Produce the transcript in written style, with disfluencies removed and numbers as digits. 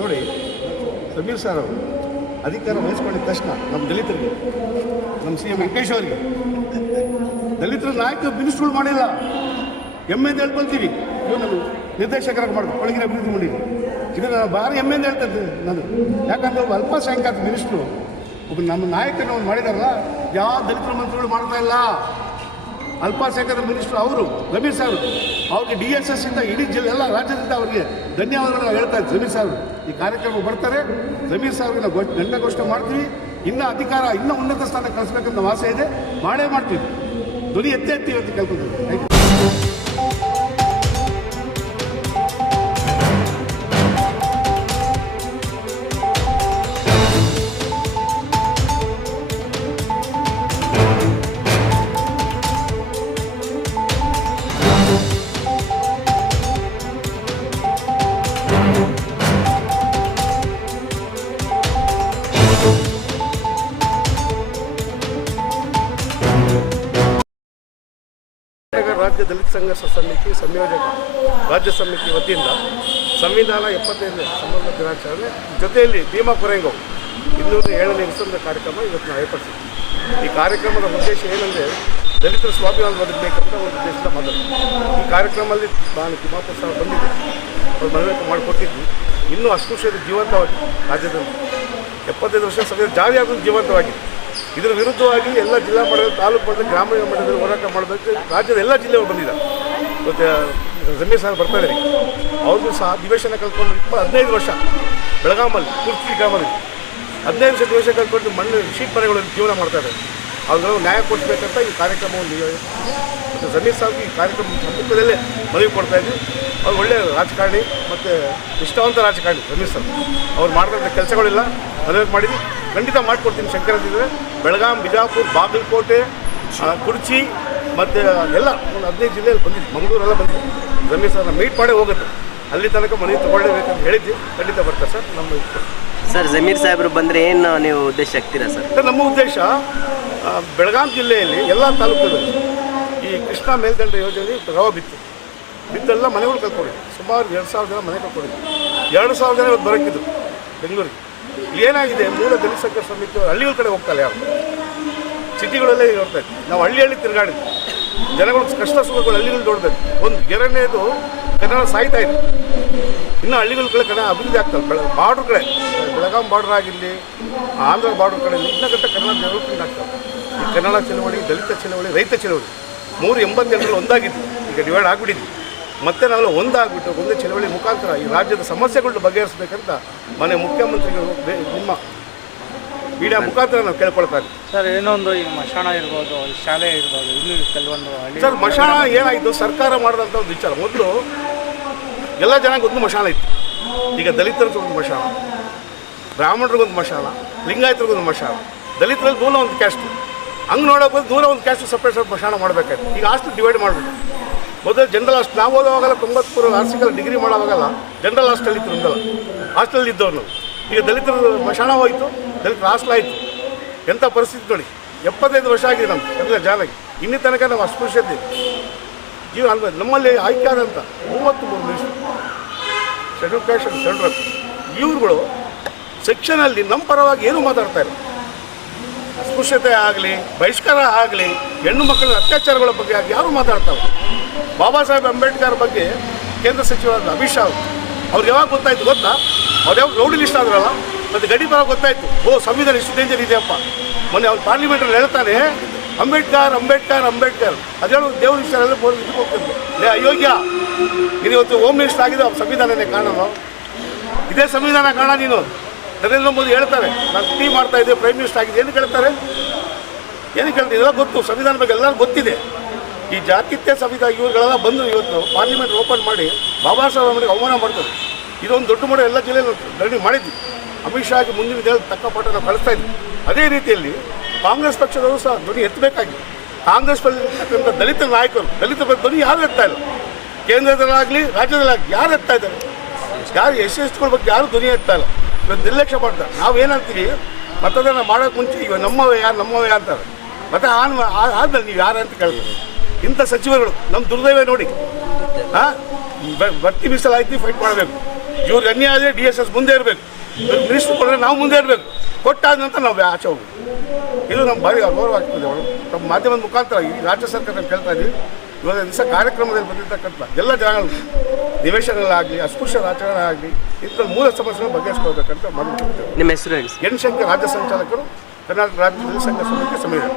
ನೋಡಿ, ಸಮೀರ್ ಸರ್ ಅವರು ಅಧಿಕಾರ ವಹಿಸ್ಕೊಂಡಿದ್ದ ತಕ್ಷಣ ನಮ್ಮ ದಲಿತರಿಗೆ, ನಮ್ಮ ಸಿ ಎಂ ವೆಂಕಟೇಶ್ ಅವರಿಗೆ ದಲಿತರ ನಾಯಕ ಮಿನಿಸ್ಟ್ರುಗಳು ಮಾಡಿಲ್ಲ. ಹೆಮ್ಮೆಯಿಂದ ಹೇಳ್ಕೊಳ್ತೀವಿ. ಇವು ನಾನು ನಿರ್ದೇಶಕರಾಗಿ ಮಾಡೋದು ಒಳಗಿನ ಅಭಿವೃದ್ಧಿ ಮಾಡಿದ್ವಿ. ಇದು ನಾನು ಭಾರಿ ಹೆಮ್ಮೆಯಿಂದ ಹೇಳ್ತಾ ಇದ್ದೆ ನಾನು. ಯಾಕಂದರೆ ಒಬ್ಬ ಅಲ್ಪಸಂಖ್ಯಾತ ಮಿನಿಸ್ಟ್ರು ಒಬ್ಬ ನಮ್ಮ ನಾಯಕನ ಅವ್ರು ಮಾಡಿದಾರಲ್ಲ, ಯಾವ ದಲಿತರ ಮಂತ್ರಿಗಳು ಮಾಡ್ತಾ ಇಲ್ಲ. ಅಲ್ಪಸಂಖ್ಯಾತ ಮಿನಿಸ್ಟ್ರು ಅವರು ಜಮೀರ್ ಸಾಹೇಬ್ ಅವ್ರಿಗೆ DSS ಇಂದ ಇಡೀ ಜಿಲ್ಲೆ ಎಲ್ಲ ರಾಜ್ಯದಿಂದ ಅವರಿಗೆ ಧನ್ಯವಾದಗಳನ್ನ ಹೇಳ್ತಾ ಇದ್ದೆ. ಜಮೀರ್ ಸಾಹೇಬ್ ಈ ಕಾರ್ಯಕ್ರಮ ಬರ್ತಾರೆ. ಜಮೀರ್ ಸಾಹೇಬ್ಗೆ ನಾವು ಗಂಟೆ ಘೋಷಣೆ ಮಾಡ್ತೀವಿ. ಇನ್ನೂ ಅಧಿಕಾರ ಇನ್ನೂ ಉನ್ನತ ಸ್ಥಾನ ಕಳಿಸ್ಬೇಕಂತ ಆಸೆ ಇದೆ. ಮಾಡೇ ಮಾಡ್ತೀವಿ. ಧ್ವನಿ ಎತ್ತಿ ಅಂತ ಕೇಳ್ಕೊತೀವಿ. Thank you. ರಾಜ್ಯ ದಲಿತ ಸಂಘರ್ಷ ಸಮಿತಿ ಸಂಯೋಜಕ ರಾಜ್ಯ ಸಮಿತಿ ವತಿಯಿಂದ ಸಂವಿಧಾನ 75ನೇ ಸಂಬಂಧ ದಿನಾಚರಣೆ ಜೊತೆಯಲ್ಲಿ ಭೀಮಾ ಕೊರೆಂಗಾವ್ 207ನೇ ವಿಸ್ತರಣೆ ಕಾರ್ಯಕ್ರಮ ಇವತ್ತು ನಾವು ಏರ್ಪಡಿಸಿದ್ವಿ. ಈ ಕಾರ್ಯಕ್ರಮದ ಉದ್ದೇಶ ಏನಂದರೆ ದಲಿತರ ಸ್ವಾಭಿಮಾನ ಬದುಕಬೇಕಂತ ಒಂದು ಉದ್ದೇಶದಿಂದ ಮಾತಾಡ್ತೀವಿ. ಈ ಕಾರ್ಯಕ್ರಮದಲ್ಲಿ ನಾನು ತಿಮ್ಮಾಪುರ ಸಹ ಬಂದಿದ್ದೆ, ಅವ್ರು ಮನವಿ ಮಾಡಿಕೊಟ್ಟಿದ್ವಿ. ಇನ್ನೂ ಅಸ್ಪೃಶ್ಯತೆ ಜೀವಂತವಾಗಿ ರಾಜ್ಯದಲ್ಲಿ 75 ವರ್ಷ ಸಂವಿಧಾನ ಜಾರಿಯಾಗೋದು ಜೀವಂತವಾಗಿದೆ. ಇದರ ವಿರುದ್ಧವಾಗಿ ಎಲ್ಲ ಜಿಲ್ಲಾ ಮಟ್ಟದಲ್ಲಿ, ತಾಲೂಕು ಮಟ್ಟದಲ್ಲಿ, ಗ್ರಾಮೀಣ ಮಟ್ಟದಲ್ಲಿ ಹೋರಾಟ ಮಾಡಬೇಕು. ರಾಜ್ಯದ ಎಲ್ಲ ಜಿಲ್ಲೆಗಳು ಬಂದಿದ್ದಾರೆ. ಮತ್ತು ಜಮೀರ್ ಸಾಹೇಬ್ ಬರ್ತಾ ಇದ್ದಾರೆ. ಅವ್ರಿಗೂ ಸಹ ಅಧಿವೇಶನ ಕಲ್ತ್ಕೊಂಡು 15 ವರ್ಷ ಬೆಳಗಾಮಲ್ಲಿ ಕುರ್ಚಿ ಗ್ರಾಮದಲ್ಲಿ 15 ವರ್ಷ ಅಧಿವೇಶನ ಕಲ್ತ್ಕೊಂಡು ಮಣ್ಣು ಶೀಟ್ ಮನೆಗಳಲ್ಲಿ ಜೀವನ ಮಾಡ್ತಾರೆ. ಅವ್ರಿಗೆಲ್ಲ ನ್ಯಾಯ ಕೊಡಿಸ್ಬೇಕಂತ ಈ ಕಾರ್ಯಕ್ರಮವನ್ನು ಮತ್ತು ಜಮೀರ್ ಸಾಹೇಬ್ಗೆ ಈ ಕಾರ್ಯಕ್ರಮ ಸಮ್ಮುಖದಲ್ಲೇ ಮನವಿ ಕೊಡ್ತಾಯಿದ್ವಿ. ಅವ್ರು ಒಳ್ಳೆಯ ರಾಜಕಾರಣಿ ಮತ್ತು ನಿಷ್ಠಾವಂತ ರಾಜಕಾರಣಿ ಜಮೀರ್ ಸಾಹೇಬ್. ಅವ್ರು ಮಾಡ್ದಂಥ ಕೆಲಸಗಳಿಲ್ಲ, ಮನವಿ ಮಾಡಿದ್ವಿ. ಖಂಡಿತ ಮಾಡಿಕೊಡ್ತೀನಿ. ಶಂಕರಂತಿದ್ರೆ ಬೆಳಗಾಂ, ಬಿಜಾಪುರ, ಬಾಗಲಕೋಟೆ, ಕುರ್ಚಿ ಮತ್ತು ಎಲ್ಲ ಒಂದು 15 ಜಿಲ್ಲೆಯಲ್ಲಿ ಬಂದಿದ್ದು, ಮಂಗಳೂರೆಲ್ಲ ಬಂದಿದ್ದು. ಜಮೀರ್ ಸಾಹೇಬ್ನ ಮೀಟ್ ಮಾಡೇ ಹೋಗುತ್ತೆ. ಅಲ್ಲಿ ತನಕ ಮನವಿ ತೊಗೊಳ್ಳೇಬೇಕಂತ ಹೇಳಿದ್ವಿ. ಖಂಡಿತ ಬರ್ತಾರೆ ಸರ್. ನಮ್ಮ ಸರ್ ಜಮೀರ್ ಸಾಹೇಬರು ಬಂದರೆ ಏನು ನೀವು ಉದ್ದೇಶ ಆಗ್ತೀರಾ ಸರ್? ನಮ್ಮ ಉದ್ದೇಶ ಬೆಳಗಾಂ ಜಿಲ್ಲೆಯಲ್ಲಿ ಎಲ್ಲ ತಾಲೂಕುಗಳಲ್ಲಿ ಈ ಕೃಷ್ಣಾ ಮೇಲ್ದಂಡೆ ಯೋಜನೆ ರವ ಬಿತ್ತೆಲ್ಲ ಮನೆಗಳು ಕಲ್ತ್ಕೊಂಡಿದ್ವಿ. ಸುಮಾರು 2000 ಜನ ಮನೆ ಕಲ್ತ್ಕೊಂಡಿದ್ವಿ. 2000 ಜನ ಇವತ್ತು ಬರೋಕ್ಕಿದ್ರು ಬೆಂಗಳೂರಿಗೆ. ಏನಾಗಿದೆ, ಮೂಲ ದಲಿತ ಸಂಘರ್ಷ ಸಮಿತಿ ಹಳ್ಳಿಗಳ ಕಡೆ ಹೋಗ್ತಾಯಿಲ್ಲ, ಯಾರು ಸಿಟಿಗಳಲ್ಲೇ ನೋಡ್ತಾ ಇದ್ವಿ. ನಾವು ಹಳ್ಳಿ ತಿರುಗಾಡಿದ್ವಿ. ಜನಗಳು ಕಷ್ಟ ಸುಖಗಳು ಹಳ್ಳಿಗಳು ನೋಡಬೇಕು. ಒಂದು ಎರಡನೇದು ಕನ್ನಡ ಸಾಯ್ತಾ ಇದೆ. ಇನ್ನು ಹಳ್ಳಿಗಳ ಕಡೆ ಕನ್ನಡ ಅಭಿವೃದ್ಧಿ ಆಗ್ತದೆ. ಬಾರ್ಡ್ರ್ ಕಡೆ ಬೆಳಗಾಂ ಬಾರ್ಡ್ರ್ ಆಗಿರಲಿ, ಆಂಧ್ರ ಬಾರ್ಡ್ರ್ ಕಡೆ ಇನ್ನೂ ಗಂಟೆ ಕನ್ನಡ ಡೆವಲಪ್ಮೆಂಟ್ ಆಗ್ತದೆ. ಈ ಕನ್ನಡ ಚಳವಳಿ, ದಲಿತ ಚಳವಳಿ, ರೈತ ಚಳವಳಿ 382ರಲ್ಲಿ ಒಂದಾಗಿದ್ವಿ. ಈಗ ಡಿವೈಡ್ ಆಗಿಬಿಟ್ಟಿದ್ವಿ. ಮತ್ತೆ ನಾವೆಲ್ಲ ಒಂದಾಗ್ಬಿಟ್ಟು ಒಂದೇ ಚಳವಳಿ ಮುಖಾಂತರ ಈ ರಾಜ್ಯದ ಸಮಸ್ಯೆಗಳನ್ನ ಬಗೆಹರಿಸಬೇಕಂತ ಮನೆ ಮುಖ್ಯಮಂತ್ರಿಗಳು ನಿಮ್ಮ ಮೀಡಿಯಾ ಮುಖಾಂತರ ನಾವು ಕೇಳ್ಕೊಳ್ತಾ ಇದ್ದೀವಿ. ಸರ್ ಏನೊಂದು ಈಗ ಮಶಾಣ ಇರ್ಬೋದು, ಶಾಲೆ ಇರ್ಬೋದು, ಇನ್ನೂ ಕೆಲವೊಂದು ಸರ್ ಮಶಾಣ ಏನಾಯಿತು, ಸರ್ಕಾರ ಮಾಡಿದಂಥ ಒಂದು ವಿಚಾರ. ಮೊದಲು ಎಲ್ಲ ಜನಗೊಂದು ಮಶಾಣ ಇತ್ತು. ಈಗ ದಲಿತರಿಗೊಂದು ಮಶಾಣ, ಬ್ರಾಹ್ಮಣರಿಗೊಂದು ಮಶಾಣ, ಲಿಂಗಾಯತರಿಗೊಂದು ಮಶಾಣ, ದಲಿತರಲ್ಲಿ ನೂರ ಒಂದು ಕ್ಯಾಸ್ಟ್. ಹಂಗೆ ನೋಡೋಕೆ ನೂರ ಒಂದು ಕ್ಯಾಸ್ಟ್ ಸಪ್ರೇಟ್ ಮಶಾಣ ಮಾಡಬೇಕಾಯ್ತು. ಈಗ ಹಾಸ್ಟೆಲ್ ಡಿವೈಡ್ ಮಾಡಬೇಕು. ಮೊದಲು ಜನರಲ್ ಹಾಸ್ಟೆಲ್ ನಾವು ಓದೋವಾಗಲ್ಲ, 93 ಆರ್ಸಿಕಲ್ ಡಿಗ್ರಿ ಮಾಡೋವಾಗಲ್ಲ ಜನರಲ್ ಹಾಸ್ಟೆಲ್ ಇತ್ತು. ನಮ್ದಲ್ಲ ಹಾಸ್ಟೆಲ್ ಇದ್ದವ್ರು ನಾವು. ಈಗ ದಲಿತರು ಮಶಾಣ ಹೋಯಿತು, ದಲಿತರ ಹಾಸ್ಟೆಲ್ ಆಯಿತು. ಎಂಥ ಪರಿಸ್ಥಿತಿ ನೋಡಿ. 75 ವರ್ಷ ಆಗಿದೆ ನಮ್ಗೆ ಎಲ್ಲ ಜಾನಾಗಿ. ಇನ್ನೂ ತನಕ ನಾವು ಅಸ್ಪೃಶ್ಯತೆ ಜೀವ ಅನ್ಬೋದು. ನಮ್ಮಲ್ಲಿ ಆಯ್ಕೆ ಆದಂಥ 33 ಮಿನಿಸ್ಟ್ರು, ಶೆಡ್ಯೂಲ್ ಕ್ಯಾಸ್ಟ್, ಶೆಡ್ಯೂಲ್ ಇವ್ರುಗಳು ಸೆಕ್ಷನಲ್ಲಿ ನಮ್ಮ ಪರವಾಗಿ ಏನೂ ಮಾತಾಡ್ತಾ ಇಲ್ಲ. ಅಸ್ಪೃಶ್ಯತೆ ಆಗಲಿ, ಬಹಿಷ್ಕಾರ ಆಗಲಿ, ಹೆಣ್ಣು ಮಕ್ಕಳ ಅತ್ಯಾಚಾರಗಳ ಬಗ್ಗೆ ಆಗಿ ಯಾರು ಮಾತಾಡ್ತಾರೆ? ಬಾಬಾ ಸಾಹೇಬ್ ಅಂಬೇಡ್ಕರ್ ಬಗ್ಗೆ ಕೇಂದ್ರ ಸಚಿವರಾದ ಅಮಿತ್ ಶಾ ಅವ್ರಿಗೆ ಯಾವಾಗ ಗೊತ್ತಾಯ್ತು ಗೊತ್ತಾ? ಅವ್ರು ಯಾವಾಗ ರೌಡಿ ಲಿಸ್ಟ್ ಆದ್ರಲ್ಲ, ಮತ್ತು ಗಡಿ ಬರೋ ಗೊತ್ತಾಯ್ತು. ಸಂವಿಧಾನ ಇಷ್ಟು ಡೇಂಜರ್ ಇದೆಯಪ್ಪ. ಮೊನ್ನೆ ಅವ್ರು ಪಾರ್ಲಿಮೆಂಟಲ್ಲಿ ಹೇಳ್ತಾನೆ ಅಂಬೇಡ್ಕರ್ ಅಂಬೇಡ್ಕರ್ ಅಂಬೇಡ್ಕರ್. ಅದು ಹೇಳೋದು ದೇವ್ರ ವಿಷಯದಲ್ಲಿ ಇದಕ್ಕೆ ಹೋಗ್ತಿದ್ದೆ. ಅಯೋಗ್ಯ, ನೀನು ಇವತ್ತು ಹೋಮ್ ಮಿನಿಸ್ಟರ್ ಆಗಿದೆ, ಸಂವಿಧಾನನೇ ಕಾಣೋದು. ಇದೇ ಸಂವಿಧಾನ ಕಾರಣ. ನೀನು ನರೇಂದ್ರ ಮೋದಿ ಹೇಳ್ತಾರೆ ನಾನು ಟೀ ಮಾಡ್ತಾ ಇದ್ದೆ, ಪ್ರೈಮ್ ಮಿನಿಸ್ಟರ್ ಆಗಿದೆ. ಏನಕ್ಕೆ ಹೇಳ್ತಾರೆ? ಏನಕ್ಕೆ ಹೇಳ್ತಾರೆ? ಇದೆಲ್ಲ ಗೊತ್ತು. ಸಂವಿಧಾನ ಬಗ್ಗೆ ಎಲ್ಲರಿಗೂ ಗೊತ್ತಿದೆ. ಈ ಜಾತ್ಯತೀತ ಸಂವಿಧಾನ ಇವುಗಳೆಲ್ಲ ಬಂದು ಇವತ್ತು ಪಾರ್ಲಿಮೆಂಟ್ ಓಪನ್ ಮಾಡಿ ಬಾಬಾ ಸಾಹೇಬ್ ಅಂಬೇಡ್ಕರ್ ಅವಮಾನ ಮಾಡ್ತಾರೆ. ಇದೊಂದು ದೊಡ್ಡ ಮಟ್ಟ ಎಲ್ಲ ಜಿಲ್ಲೆಯಲ್ಲಿ ಧರಣಿ ಮಾಡಿದ್ವಿ. ಅಮಿತ್ ಶಾಗೆ ಮುಂದಿನ ದಿನ ತಕ್ಕ ಪಾಠ ನಾವು ಕಳಿಸ್ತಾ ಇದ್ವಿ. ಅದೇ ರೀತಿಯಲ್ಲಿ ಕಾಂಗ್ರೆಸ್ ಪಕ್ಷದವರು ಸಹ ಧ್ವನಿ ಎತ್ತಬೇಕಾಗಿದೆ. ಕಾಂಗ್ರೆಸ್ ಪಕ್ಷದಲ್ಲಿರ್ತಕ್ಕಂಥ ದಲಿತ ನಾಯಕರು, ದಲಿತ ಧ್ವನಿ ಯಾರು ಎತ್ತಾ ಇಲ್ಲ. ಕೇಂದ್ರದಲ್ಲಾಗಲಿ ರಾಜ್ಯದಲ್ಲಾಗಲಿ ಯಾರು ಎತ್ತಾ ಇದ್ದಾರೆ? ಯಾರು ಎಸ್ಗಳ ಬಗ್ಗೆ ಯಾರು ಧ್ವನಿ ಎತ್ತಾ ಇಲ್ಲ. ಇವತ್ತು ನಿರ್ಲಕ್ಷ್ಯ ಮಾಡ್ತಾರೆ. ನಾವೇನಂತೀವಿ, ಮತದಾನ ಮಾಡೋಕ್ಕೆ ಮುಂಚೆ ಇವಾಗ ನಮ್ಮವೇ ಅಂತಾರೆ. ಮತ್ತು ಆದ್ಮೇಲೆ ನೀವು ಯಾರು ಅಂತ ಕೇಳ್ತಾರೆ. ಇಂಥ ಸಚಿವರುಗಳು ನಮ್ಮ ದುರ್ದೈವ ನೋಡಿ. ಭರ್ತಿ ಮೀಸಲಾತಿ ಫೈಟ್ ಮಾಡಬೇಕು, ಇವ್ರಿಗೆ ಅನ್ಯಾಯ ಆದರೆ DSS ಮುಂದೆ ಇರಬೇಕು, ಮಿನಿಸ್ಟ್ರು ಕೊಟ್ಟರೆ ನಾವು ಮುಂದೆ ಇರಬೇಕು, ಕೊಟ್ಟಾದ ನಂತರ ನಾವು ಆಚೆ ಹೋಗ್ಬೇಕು. ಇದು ನಮ್ಮ ಭಾರಿ ಗೌರವ ಆಗ್ತದೆ. ನಮ್ಮ ಮಾಧ್ಯಮದ ಮುಖಾಂತರ ಈ ರಾಜ್ಯ ಸರ್ಕಾರ ಕೇಳ್ತಾ ಇದ್ದೀವಿ. ಇವತ್ತು ದಿವಸ ಕಾರ್ಯಕ್ರಮದಲ್ಲಿ ಬಂದಿರ್ತಕ್ಕಂಥ ಎಲ್ಲ ಜನಗಳು ನಿವೇಶನಗಳಾಗಲಿ, ಅಸ್ಪೃಶ್ಯ ಆಚರಣೆ ಆಗಲಿ, ಇಂಥ ಮೂಲ ಸಮಸ್ಯೆಗಳನ್ನು ಬಗೆಹರಿಸ್ಕೊಳ್ಬೇಕಂತ ಮನವಿ. ನಿಮ್ಮ ಹೆಸರು ಹೇಳಿ. ಎನ್ ಶಂಕರ್, ರಾಜ್ಯ ಸಂಚಾಲಕರು, ಕರ್ನಾಟಕ ರಾಜ್ಯ ಸಂಘ ಸಮಿತಿ ಸಮಿತಿ.